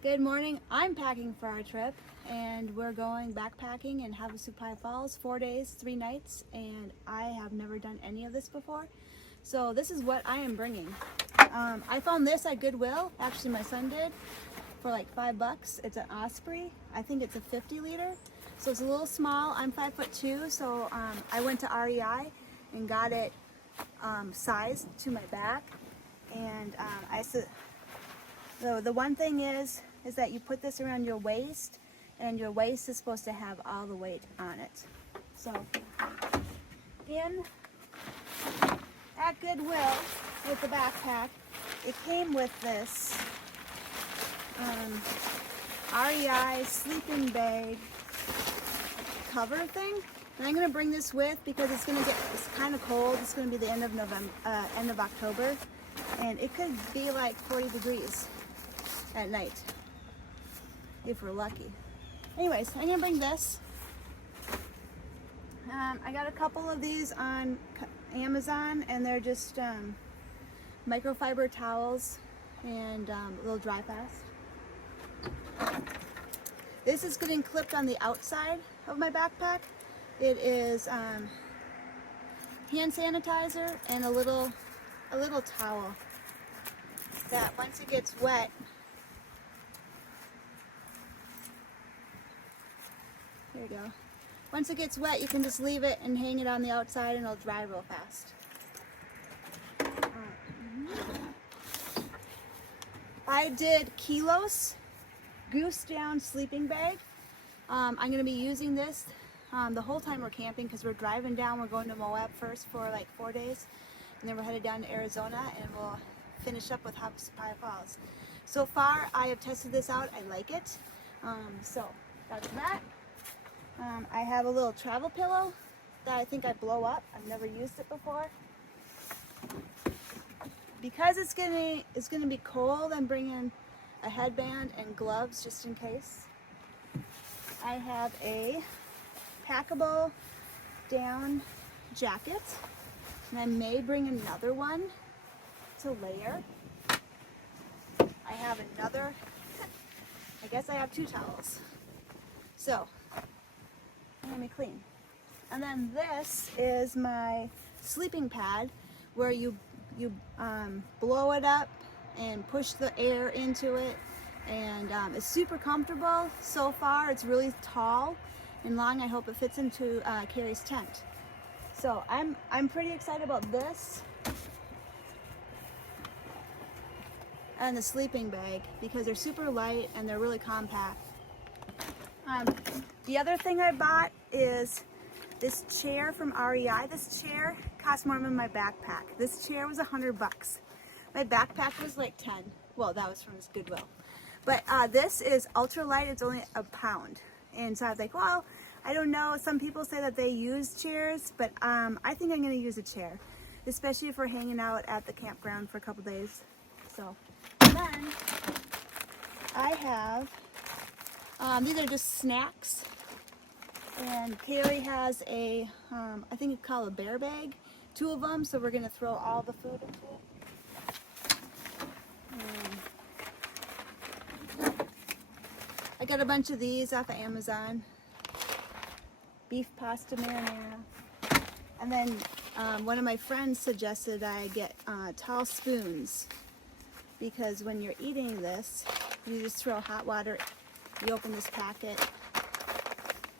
Good morning. I'm packing for our trip and we're going backpacking in Havasupai Falls, 4 days, 3 nights, and I have never done any of this before. So this is what I am bringing. I found this at Goodwill. Actually, my son did for like $5. It's an Osprey. I think it's a 50 liter. So it's a little small. I'm 5'2", so I went to REI and got it sized to my back. And so the one thing is that you put this around your waist, and your waist is supposed to have all the weight on it. So at Goodwill with the backpack, it came with this REI sleeping bag cover thing. And I'm gonna bring this with because it's kind of cold. It's gonna be the end of October, and it could be like 40 degrees at night if we're lucky. Anyways, I'm gonna bring this. I got a couple of these on Amazon, and they're just microfiber towels and a little dry fast. This is getting clipped on the outside of my backpack. It is hand sanitizer and a little towel that once it gets wet, there you go. Once it gets wet, you can just leave it and hang it on the outside and it'll dry real fast. I did Kilos Goose Down sleeping bag. I'm going to be using this the whole time we're camping because we're driving down. We're going to Moab first for like 4 days, and then we're headed down to Arizona, and we'll finish up with Havasupai Falls. So far, I have tested this out. I like it. So that's that. I have a little travel pillow that I think I blow up. I've never used it before. Because it's gonna be cold, I'm bringing a headband and gloves just in case. I have a packable down jacket, and I may bring another one to layer. I have another, I guess I have 2 towels. So, let me clean. And then this is my sleeping pad where you blow it up and push the air into it, and it's super comfortable. So far it's really tall and long. I hope it fits into Carrie's tent. So I'm pretty excited about this and the sleeping bag because they're super light and they're really compact. The other thing I bought is this chair from REI. This chair cost more than my backpack. This chair was $100. My backpack was like 10. Well, that was from this Goodwill. But this is ultralight. It's only a pound. And so I was like, well, I don't know. Some people say that they use chairs, but I think I'm going to use a chair, especially if we're hanging out at the campground for a couple days. So then I have, these are just snacks. And Carrie has a, I think it's called a bear bag, 2 of them, so we're going to throw all the food into it. I got a bunch of these off of Amazon. Beef pasta marinara. And then one of my friends suggested I get tall spoons, because when you're eating this, you just throw hot water, you open this packet,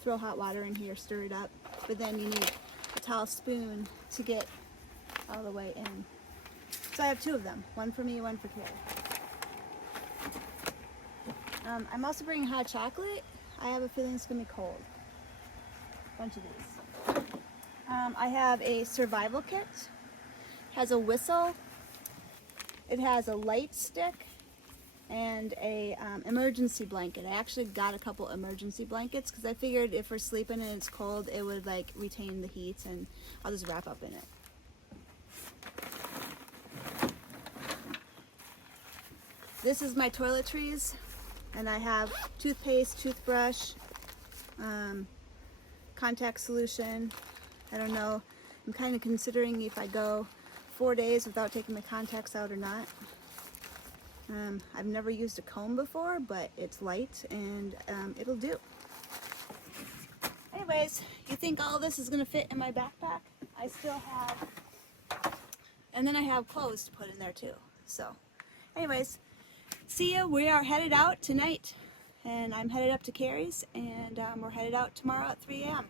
throw hot water in here, stir it up, but then you need a tall spoon to get all the way in. So I have 2 of them, one for me, one for Carrie. I'm also bringing hot chocolate. I have a feeling it's gonna be cold. Bunch of these. I have a survival kit. It has a whistle. It has a light stick and a emergency blanket. I actually got a couple emergency blankets because I figured if we're sleeping and it's cold, it would like retain the heat, and I'll just wrap up in it. This is my toiletries, and I have toothpaste, toothbrush, contact solution. I don't know. I'm kind of considering if I go 4 days without taking my contacts out or not. I've never used a comb before, but it's light and it'll do. Anyways, you think all this is going to fit in my backpack? I still have, and then I have clothes to put in there too. So anyways, see ya. We are headed out tonight, and I'm headed up to Carrie's, and we're headed out tomorrow at 3 a.m.